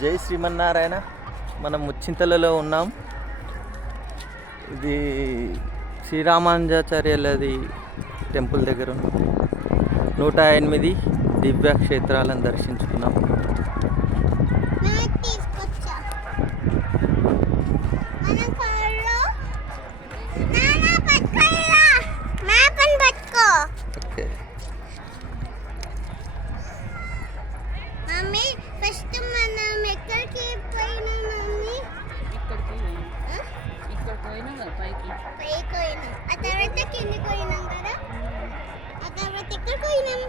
జై శ్రీమన్నారాయణ. మనం ముచ్చింతలలో ఉన్నాం. ఇది శ్రీరామానుజాచార్యులది టెంపుల్ దగ్గర ఉన్నాం. నూట ఎనిమిది దివ్య క్షేత్రాలను దర్శించుకున్నాం. మనం పైకి. పైకి పోయినాం. ఆ తర్వాత కిందికి పోయినాం కదా? ఆ తర్వాత ఎక్కడికి పోయినాం?